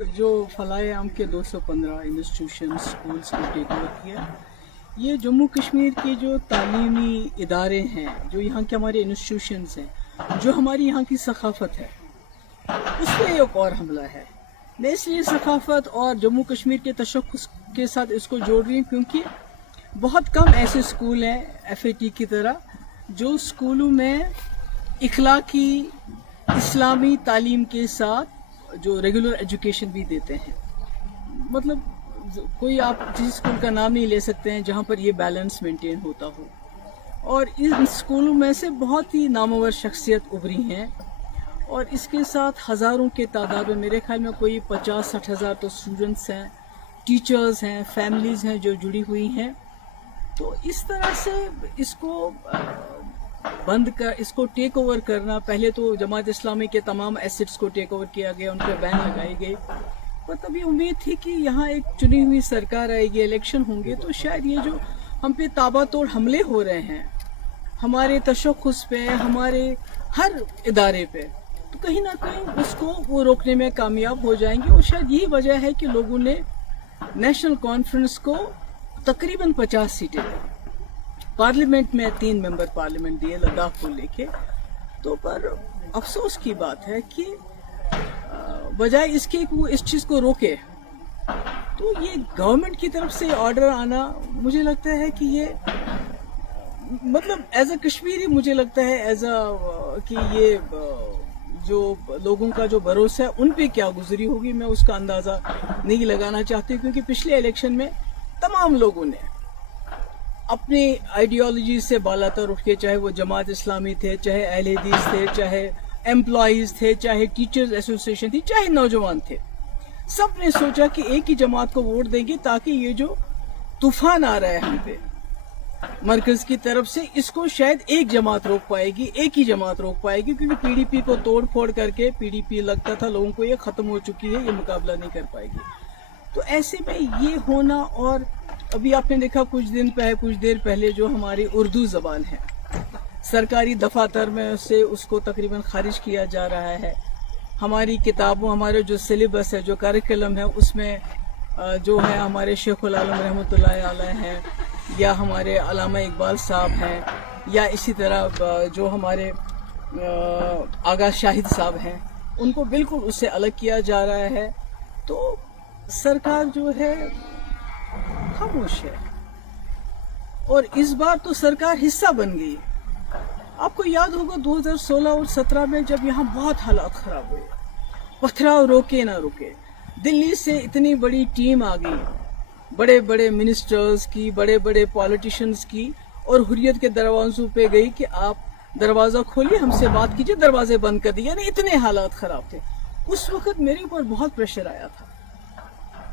जो फलाए आम के 215 इंस्टीट्यूशन स्कूल्स को टेक ओवर किया, ये जम्मू कश्मीर के जो तालीमी इदारे हैं, जो यहाँ के हमारे इंस्टीट्यूशंस हैं, जो हमारी यहाँ की सकाफत है, उस पर एक और हमला है। मैं इसलिए सकाफत और जम्मू कश्मीर के तशख्खुस के साथ इसको जोड़ रही हूँ क्योंकि बहुत कम ऐसे स्कूल हैं FAT की तरह जो स्कूलों में इखलाकी इस्लामी तालीम के साथ जो रेगुलर एजुकेशन भी देते हैं। मतलब कोई आप जिस स्कूल का नाम नहीं ले सकते हैं जहाँ पर ये बैलेंस मेंटेन होता हो। और इन स्कूलों में से बहुत ही नामवर शख्सियत उभरी हैं और इसके साथ हज़ारों के तादाद में, मेरे ख्याल में कोई 50-60 हज़ार तो स्टूडेंट्स हैं, टीचर्स हैं, फैमिलीज़ हैं जो जुड़ी हुई हैं। तो इस तरह से इसको इसको टेक ओवर करना, पहले तो जमात इस्लामी के तमाम एसेट्स को टेक ओवर किया गया, उन पर बैन लगाई गई। पर तभी उम्मीद थी कि यहाँ एक चुनी हुई सरकार आएगी, इलेक्शन होंगे, तो शायद ये जो हम पे ताबड़तोड़ हमले हो रहे हैं हमारे तशख्खुस पे, हमारे हर इदारे पे, तो कहीं ना कहीं उसको वो रोकने में कामयाब हो जाएंगे। और शायद यही वजह है कि लोगों ने नेशनल कॉन्फ्रेंस को तकरीबन 50 सीटें दी। पार्लियामेंट में 3 मेंबर पार्लियामेंट दिए लद्दाख को लेके। तो पर अफसोस की बात है कि बजाय इसके वो इस चीज़ को रोके, तो ये गवर्नमेंट की तरफ से ऑर्डर आना, मुझे लगता है कि ये मतलब एज अ कश्मीरी मुझे लगता है कि ये जो लोगों का जो भरोसा है उन पे क्या गुजरी होगी, मैं उसका अंदाज़ा नहीं लगाना चाहती। क्योंकि पिछले इलेक्शन में तमाम लोगों ने अपनी आइडियोलॉजी से बालातर उठ के, चाहे वो जमात इस्लामी थे, चाहे अहले हदीस थे, चाहे एम्प्लॉयज़ थे, चाहे टीचर्स एसोसिएशन थी, चाहे नौजवान थे, सब ने सोचा कि एक ही जमात को वोट देंगे ताकि ये जो तूफान आ रहा है हम पे मरकज की तरफ से, इसको शायद एक जमात रोक पाएगी, एक ही जमात रोक पाएगी। क्योंकि PDP को तोड़ फोड़ करके PDP लगता था लोगों को ये खत्म हो चुकी है, ये मुकाबला नहीं कर पाएगी। तो ऐसे में ये होना, और अभी आपने देखा कुछ देर पहले जो हमारी उर्दू जबान है सरकारी दफातर में से उसको तकरीबन खारिज किया जा रहा है। हमारी किताबों, हमारे जो सिलेबस है, जो करिकुलम है, उसमें जो है हमारे शेखुल आलम रहमतुल्लाह अलैह हैं, या हमारे अल्लामा इकबाल साहब हैं, या इसी तरह जो हमारे आगा शाहिद साहब हैं, उनको बिल्कुल उससे अलग किया जा रहा है। तो सरकार जो है खामोश है, और इस बार तो सरकार हिस्सा बन गई। आपको याद होगा 2016 और 17 में जब यहाँ बहुत हालात खराब हुए, पथराव रोके ना रुके, दिल्ली से इतनी बड़ी टीम आ गई, बड़े बड़े मिनिस्टर्स की, बड़े बड़े पॉलिटिशियंस की, और हुर्रियत के दरवाजों पे गई कि आप दरवाजा खोलिए, हमसे बात कीजिए, दरवाजे बंद कर दिए। यानी इतने हालात खराब थे। उस वक्त मेरे ऊपर बहुत प्रेशर आया था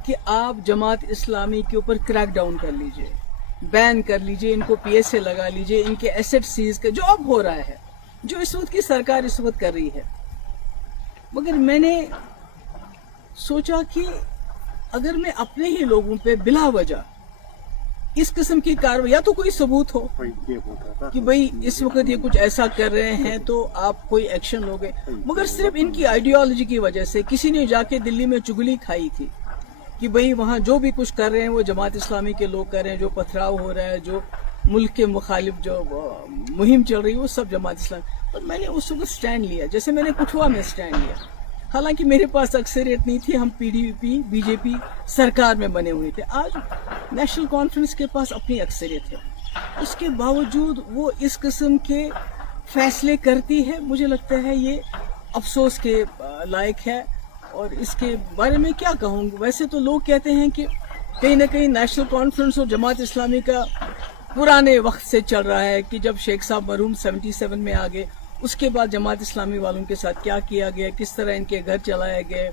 कि आप जमात इस्लामी के ऊपर क्रैक डाउन कर लीजिए, बैन कर लीजिए, इनको PSA लगा लीजिए, इनके एसेट सीज कर, जो अब हो रहा है, जो इस वक्त की सरकार इस वक्त कर रही है। मगर मैंने सोचा कि अगर मैं अपने ही लोगों पे बिला वजह इस किस्म की कार्रवाई, या तो कोई सबूत हो कि भाई इस वक्त ये कुछ ऐसा कर रहे हैं तो आप कोई एक्शन लोगे, मगर सिर्फ इनकी आइडियोलॉजी की वजह से किसी ने जाके दिल्ली में चुगली खाई थी कि भाई वहाँ जो भी कुछ कर रहे हैं वो जमात इस्लामी के लोग कर रहे हैं, जो पथराव हो रहा है, जो मुल्क के मुखालिफ जो मुहिम चल रही है, वो सब जमात इस्लामी। पर मैंने उस वक्त स्टैंड लिया, जैसे मैंने कुठवा में स्टैंड लिया। हालांकि मेरे पास अक्सरियत नहीं थी, हम PDP BJP सरकार में बने हुए थे। आज नेशनल कॉन्फ्रेंस के पास अपनी अक्सरियत है, उसके बावजूद वो इस किस्म के फैसले करती है। मुझे लगता है ये अफसोस के लायक है, और इसके बारे में क्या कहूँगी। वैसे तो लोग कहते हैं कि कहीं ना कहीं नेशनल कॉन्फ्रेंस और जमात इस्लामी का पुराने वक्त से चल रहा है, कि जब शेख साहब मरहूम 77 में आ गए, उसके बाद जमात इस्लामी वालों के साथ क्या किया गया, किस तरह इनके घर चलाए गए,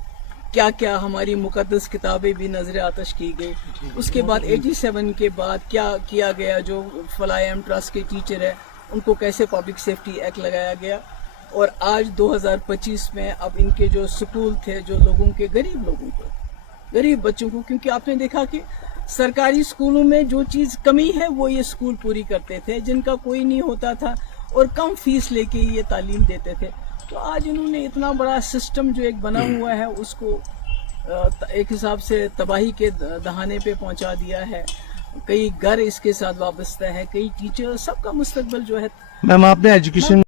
क्या क्या हमारी मुकद्दस किताबें भी नजर आतश की गई। उसके बाद 87 के बाद क्या किया गया, जो फलाए ट्रस्ट के टीचर है उनको कैसे पब्लिक सेफ्टी एक्ट लगाया गया। और आज 2025 में अब इनके जो स्कूल थे, जो लोगों के गरीब बच्चों को, क्योंकि आपने देखा कि सरकारी स्कूलों में जो चीज़ कमी है वो ये स्कूल पूरी करते थे, जिनका कोई नहीं होता था, और कम फीस लेके ये तालीम देते थे। तो आज इन्होंने इतना बड़ा सिस्टम जो एक बना हुआ है उसको ایک حساب سے تباہی کے دہانے پہ پہنچا دیا ہے. کئی گھر اس کے ساتھ وابستہ ہے, کئی ٹیچر, سب کا مستقبل جو ہے. میم آپ نے ایجوکیشن